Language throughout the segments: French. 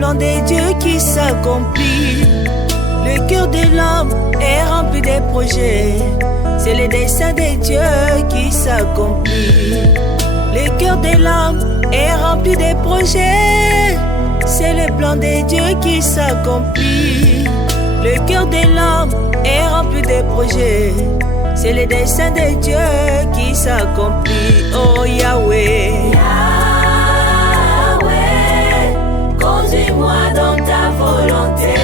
plan de Dieu qui s'accomplit. Le cœur de l'homme est rempli de projets. C'est le dessein de Dieu qui s'accomplit. Le cœur de l'homme est rempli de projets. C'est le plan de Dieu qui s'accomplit. Le cœur de l'homme est rempli de projets. C'est le dessein de Dieu qui s'accomplit. Oh Yahweh, Yahweh, conduis-moi dans ta volonté.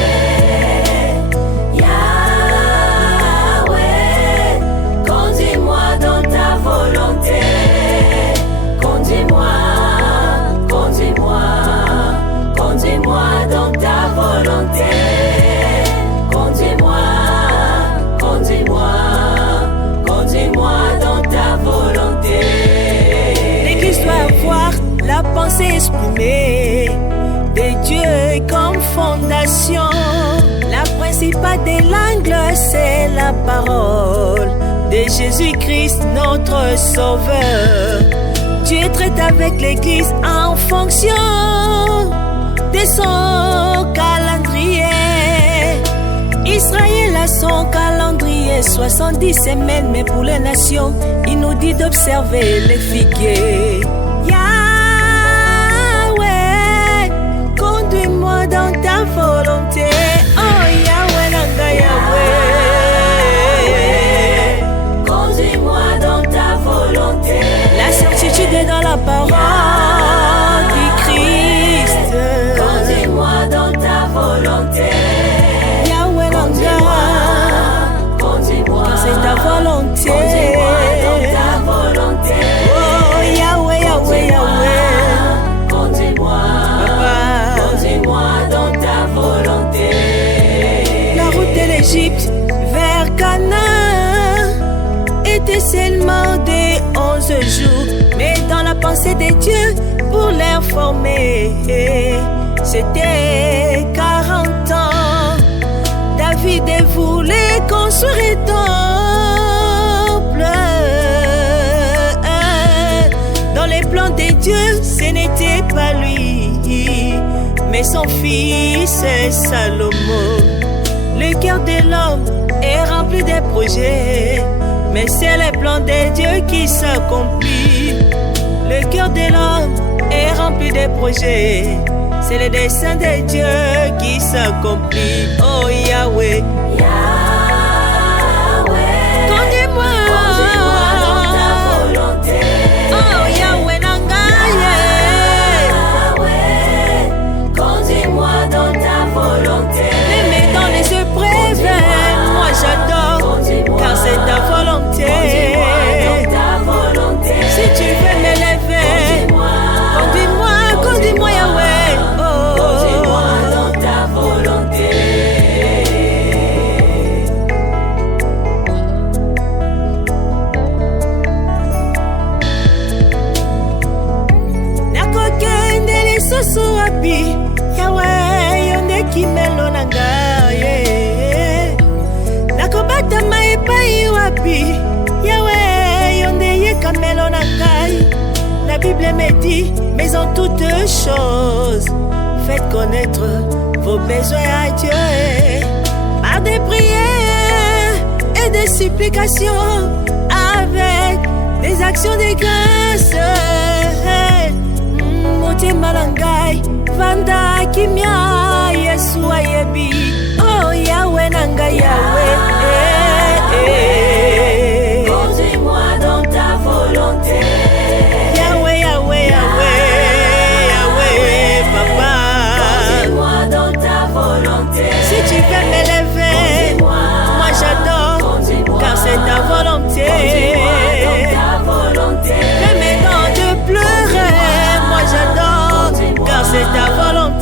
Yahweh, conduis-moi dans ta volonté. Conduis-moi, conduis-moi, conduis-moi dans ta volonté. Conduis-moi, conduis-moi, conduis-moi dans ta volonté. l'Église doit avoir la pensée exprimée de Dieu comme fondation. La principale des langues, c'est la parole de Jésus-Christ, notre Sauveur. Dieu traite avec l'Église en fonction de son calendrier. Israël a son calendrier, 70 semaines, mais pour les nations, il nous dit d'observer les figuiers. Yahweh, conduis-moi dans ta volonté. Oh Yahweh, Nanga Yahweh, conduis-moi dans ta volonté. la certitude est dans la parole du Christ. Conduis-moi dans ta volonté. Yahweh, Nanga, Conduis-moi, c'est ta volonté. conduis-moi dans ta volonté. Oh Yahweh, Yahweh, Yahweh, Conduis-moi, Papa. conduis-moi dans ta volonté. La route de l'Égypte vers Canaan était seulement de 11 jours, mais dans la pensée de Dieu pour l'informer, c'était 40 ans. David voulait construire un temple. Dans les plans de Dieu, ce n'était pas lui, mais son fils Salomon. Le cœur de l'homme est rempli de projets, mais c'est le plan de Dieu qui s'accomplit. Le cœur de l'homme est rempli de projets, c'est le dessein de Dieu qui s'accomplit. Oh Yahweh, Yahweh, conduis-moi. conduis-moi dans ta volonté. Oh Yahweh, Nanga Yahweh, conduis-moi dans ta volonté. mais dans les épreuves, moi j'adore, car c'est ta volonté. Conduis-moi dans ta volonté. Si tu veux m'élever, conduis-moi, conduis-moi Yahweh. Conduis-moi dans ta volonté. Nakokende lisusu wapi Yahweh, yo nde kimelo na ngai. Nakobatama epai wapi Yahweh, yo nde yekamelo na ngai. La Bible me dit, mais en toutes choses, faites connaître vos besoins à Dieu par des prières et des supplications avec des actions de grâce. Motema na ngai vanda kimia, Yesu ayebi. Oh Yahweh, Nanga Yahweh, Conduis-moi dans ta volonté. Yahweh, Yahweh, Yahweh, Yahweh, Papa. Conduis-moi dans ta volonté. Si tu veux m'élever, moi j'adore, car c'est ta volonté. Conduis-moi dans ta volonté. Mais maintenant de pleurer, moi j'adore, car c'est ta volonté.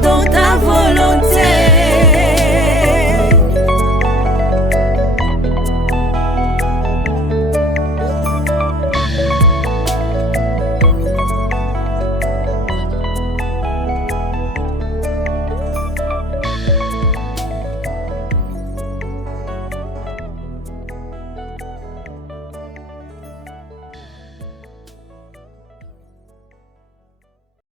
dans ta volonté.